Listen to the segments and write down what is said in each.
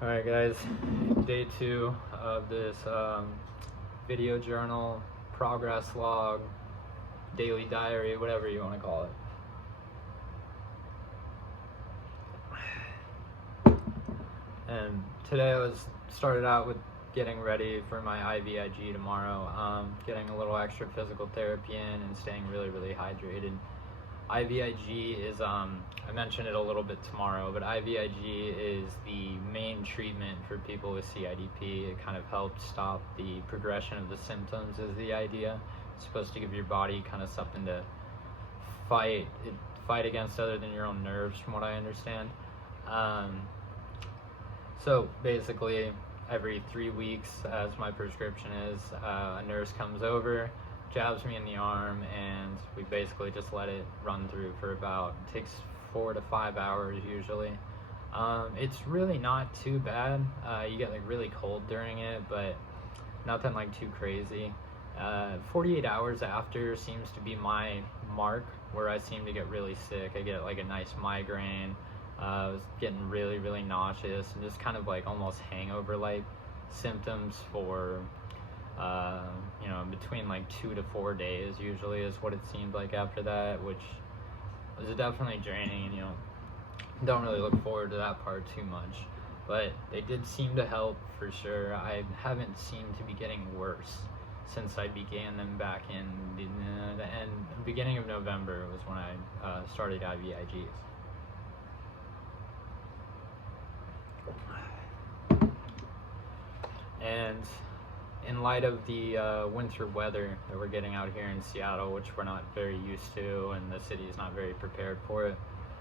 Alright guys, day 2 of this video journal, progress log, daily diary, whatever you want to call it. And today I started out with getting ready for my IVIG tomorrow, getting a little extra physical therapy in and staying really hydrated. IVIG is, I mentioned it a little bit tomorrow, but IVIG is the main treatment for people with CIDP. It kind of helps stop the progression of the symptoms is the idea. It's supposed to give your body kind of something to fight against other than your own nerves, from what I understand. So basically, every 3 weeks, as my prescription is, a nurse comes over, jabs me in the arm, and we basically just let it run through for about, it takes 4 to 5 hours usually. It's really not too bad. You get like really cold during it, but nothing like too crazy. 48 hours after seems to be my mark where I seem to get really sick. I get like a nice migraine. I was getting really nauseous and just kind of like almost hangover like symptoms for between like 2 to 4 days usually is what it seemed like after that, which was definitely draining, and don't really look forward to that part too much. But they did seem to help for sure. I haven't seemed to be getting worse since I began them back in the beginning of November was when I started IVIGs. And in light of the winter weather that we're getting out here in Seattle, which we're not very used to, and the city is not very prepared for it,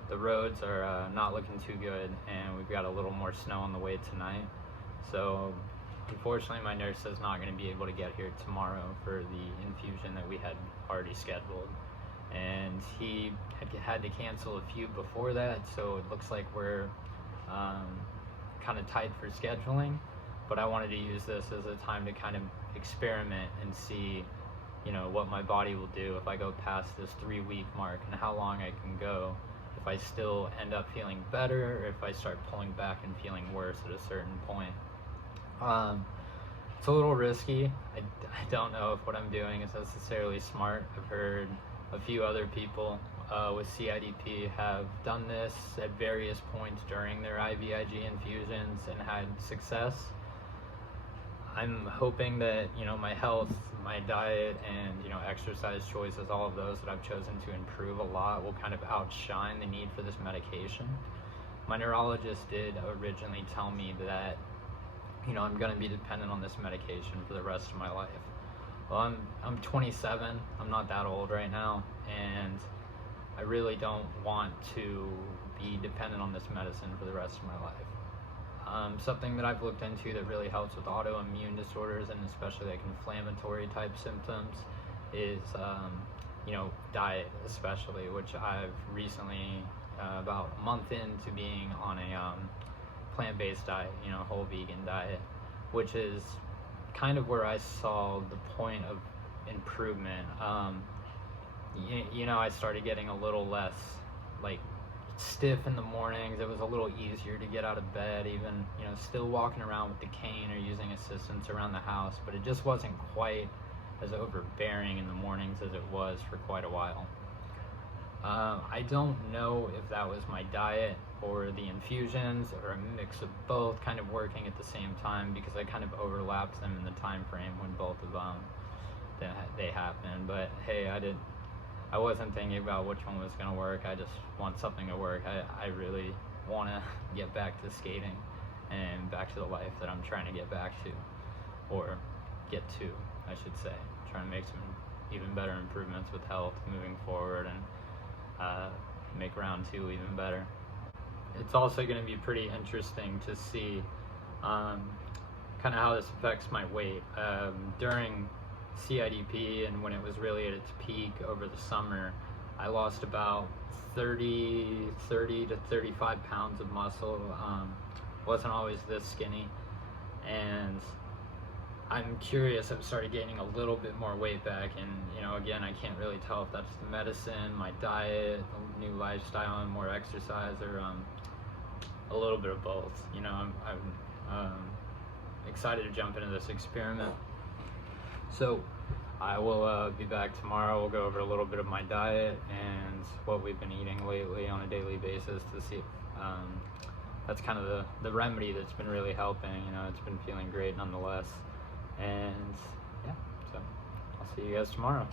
the roads are not looking too good, and we've got a little more snow on the way tonight. So unfortunately my nurse is not going to be able to get here tomorrow for the infusion that we had already scheduled, and he had to cancel a few before that, so it looks like we're kind of tight for scheduling. But I wanted to use this as a time to kind of experiment and see, what my body will do if I go past this 3-week mark, and how long I can go if I still end up feeling better, or if I start pulling back and feeling worse at a certain point. It's a little risky. I don't know if what I'm doing is necessarily smart. I've heard a few other people with CIDP have done this at various points during their IVIG infusions and had success. I'm hoping that, my health, my diet, and, exercise choices, all of those that I've chosen to improve a lot, will kind of outshine the need for this medication. My neurologist did originally tell me that, I'm going to be dependent on this medication for the rest of my life. Well, I'm 27, I'm not that old right now, and I really don't want to be dependent on this medicine for the rest of my life. Something that I've looked into that really helps with autoimmune disorders, and especially like inflammatory type symptoms, is diet, especially, which I've recently, about a month into being on a plant-based diet, whole vegan diet, which is kind of where I saw the point of improvement. I started getting a little less like stiff in the mornings. It was a little easier to get out of bed, even still walking around with the cane or using assistance around the house, but it just wasn't quite as overbearing in the mornings as it was for quite a while. I don't know if that was my diet or the infusions or a mix of both kind of working at the same time, because I kind of overlapped them in the time frame when both of them they happened. But hey, I wasn't thinking about which one was going to work. I just want something to work. I really want to get back to skating and back to the life that I'm trying to get back to, or get to, I should say. Trying to make some even better improvements with health moving forward, and make round 2 even better. It's also going to be pretty interesting to see kind of how this affects my weight. During CIDP, and when it was really at its peak over the summer, I lost about 30 to 35 pounds of muscle. Wasn't always this skinny, and I'm curious. I've started gaining a little bit more weight back, and again, I can't really tell if that's the medicine, my diet, new lifestyle, and more exercise, or a little bit of both. You know, I'm excited to jump into this experiment. So I will be back tomorrow. We'll go over a little bit of my diet and what we've been eating lately on a daily basis to see if that's kind of the remedy that's been really helping. You know, it's been feeling great nonetheless. And yeah, so I'll see you guys tomorrow.